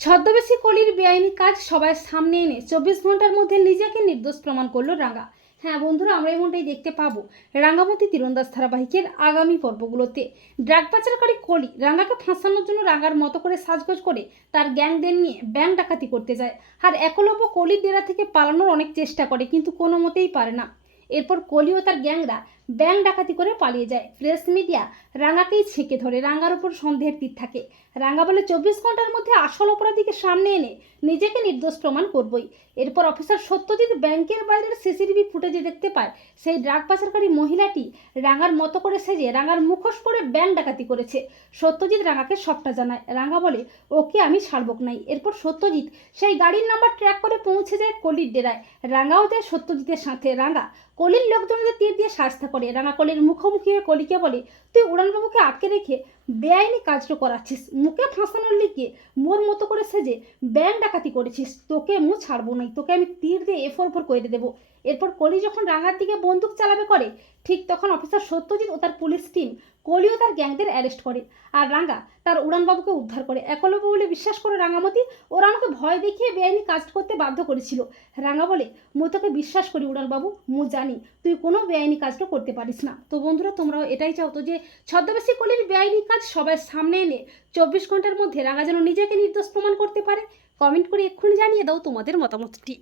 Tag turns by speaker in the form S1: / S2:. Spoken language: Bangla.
S1: ছদ্মবেশী কলির বেআইনি কাজ সবাই সামনে এনে চব্বিশ ঘণ্টার মধ্যে নিজেকে নির্দোষ প্রমাণ করল রাঙ্গা। হ্যাঁ বন্ধুরা, আমরা এমনটাই দেখতে পাবো। রাঙ্গামতি তীরন্দাজ ধারাবাহিকের আগামী পর্বগুলোতে। ড্রাগ পাচারকারী কলি রাঙ্গাকে ফাঁসানোর জন্য রাঙ্গার মতো করে সাজগোজ করে তার গ্যাংদের নিয়ে ব্যাংক ডাকাতি করতে যায়। আর একলব্য কলির ডেরা থেকে পালানোর অনেক চেষ্টা করে, কিন্তু কোনো মতেই পারে না। এরপর কলি ও তার গ্যাংরা ব্যাংক ডাকাতি করে পালিয়ে যায়। প্রেস মিডিয়া রাঙাকেই ছেঁকে ধরে রাঙ্গার উপর সন্দেহের তীর থাকে। রাঙ্গা বলে, চব্বিশ ঘণ্টার মধ্যে আসল অপরাধীকে সামনে এনে নিজেকে নির্দোষ প্রমাণ করবই। এরপর অফিসার সত্যজিৎ ব্যাংকের বাইরের সিসিটিভি ফুটেজে দেখতে পায়, সেই ড্রাগ পাচারকারী মহিলাটি রাঙ্গার মতো করে সেজে রাঙ্গার মুখোশ পরে ব্যাংক ডাকাতি করেছে। সত্যজিৎ রাঙাকে সবটা জানায়। রাঙ্গা বলে, ওকে আমি ছাড়বক নাই। এরপর সত্যজিৎ সেই গাড়ির নাম্বার ট্র্যাক করে পৌঁছে যায় কলির ডেরায়। রাঙ্গাও যায় সত্যজিতের সাথে। রাঙ্গা কলির লোকজনদের তীর দিয়ে শাস্তা করে। রানা কলির মুখোমুখি হয়ে কলিকে বলে, তুই উড়ানবাবুকে আটকে রেখে বেআইনি কাজটা করাচ্ছিস। মুখে ফাঁসানোর লিগে মোর মতো করে সেজে ব্যাংক ডাকাতি করেছিস, তোকে মু ছাড়বো নাই তোকে আমি তীর দিয়ে এফোর ফোর করে দেবো। এরপর কলি যখন রাঙার দিকে বন্দুক চালাবে করে, ঠিক তখন অফিসার সত্যজিৎ ও তার পুলিশ টিম কলিও তার গ্যাংদের অ্যারেস্ট করে আর রাঙ্গা তার উড়ানবাবুকে উদ্ধার করে। একলব্য বলে বিশ্বাস করে রাঙামতি ওরা আমাকে ভয় দেখিয়ে বেআইনি কাজ করতে বাধ্য করেছিল। রাঙা বলে, মু তোকে বিশ্বাস করি উড়ানবাবু, মু জানি তুই কোনো বেআইনি কাজটা করতে পারিস না। তো বন্ধুরা, তোমরাও এটাই চাও তো যে ছদ্মবেশী কলির বেআইনি কাজ সবাই সামনে এনে চব্বিশ ঘণ্টার মধ্যে রাঙা যেন নিজেকে নির্দোষ প্রমাণ করতে পারে? কমেন্ট করে এক্ষুনি জানিয়ে দাও তোমাদের মতামতটি।